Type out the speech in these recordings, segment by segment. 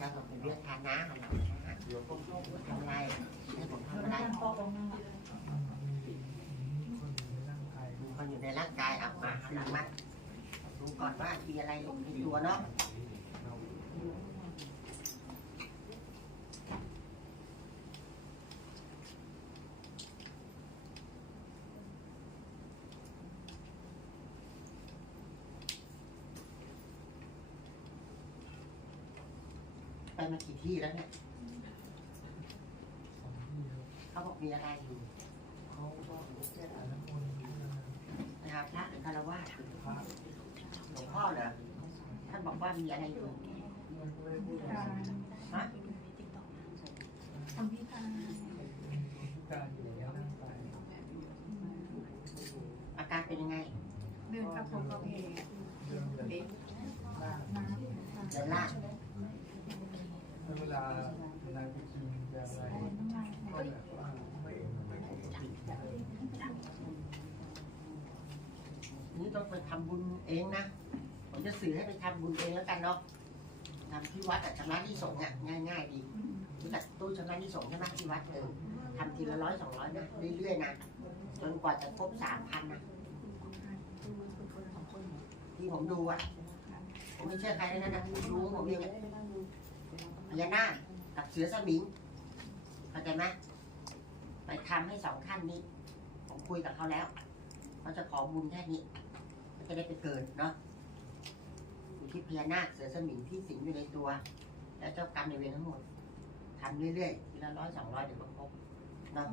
แล้วผมเป็นเรื่องทานนะทำไรให้ผมทำอะไรมีคนอยู่ในร่างกายอะมาหลังมาดูก่อนว่ามีอะไรในตัวเนาะ ไปมากี่ที่แล้วเนี่ยเขาบอกมีอะไรอยู่นะครับพระหรือคารวะหลวงพ่อเหรอท่านบอกว่ามีอะไรอยู่ฮะทำพิการอาการเป็นยังไงเดินกับผมกับเพเด็กน้ำเดิน ลาเวลานายประชุมจะอะไรก็แบบว่าไม่ไม่ปกตินี่ต้องไปทำบุญเองนะผมจะสื่อให้ไปทำบุญเองแล้วกันเนาะทำที่วัดอะชำระที่สงฆ์อะง่ายๆดีรู้จักตู้ชำระที่สงฆ์ใช่ไหมที่วัดเออทำทีละร้อยสองร้อยนะเรื่อยๆนะจนกว่าจะครบสามพันนะที่ผมดูอะผมไม่เชื่อใครนะนะผมดูของผมเอง พญานาคกับเสือสมิงเข้าใจไหมไปทำให้สองขั้นนี้ ผมคุยกับเขาแล้วเขาจะขอบุญแค่นี้เขาจะได้ไปเกิดเนาะอยู่ที่พญานาคเสือสมิงที่สิงอยู่ในตัว และเจ้ากรรมในายเวรทั้งหมดทำเรื่อยๆทีละร้อยสองร้อยเดี๋ยวก็ครบเนาะ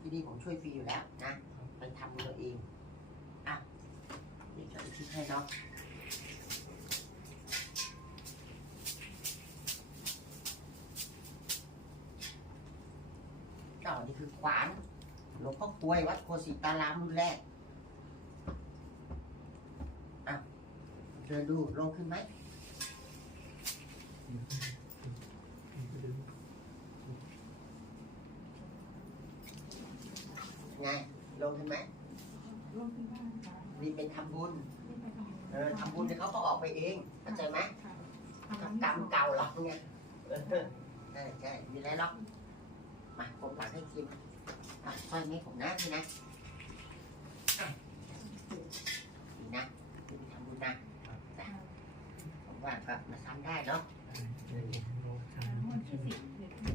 ที่นี่ผมช่วยฟรีอยู่แล้วนะไปทำตัวเองอะเดี๋ยวจะไปคิดให้เนาะ ต่อนี่คือขวานหลวงพ่อกลวยวัดโคสิตารามรุ่นแรกอะเดินดูลงขึ้นไหมไงลงขึ้นไหมร่วมที่บ้านค่ะรีบไปทำบุญที่ไปทำเออทำบุญเดี๋ยวเขาก็ออกไปเองเข้าใจไหมค่ะกรรมเก่าหรอกไงเออใช่ใช่มีอะไรหรอก มาผมหลังให้คิมอะช่วยนี้ผมนะพี่นะดีนะรีทำบุญนะจ้ะผมว่าก็มาทำได้เนาะ ที่สิบ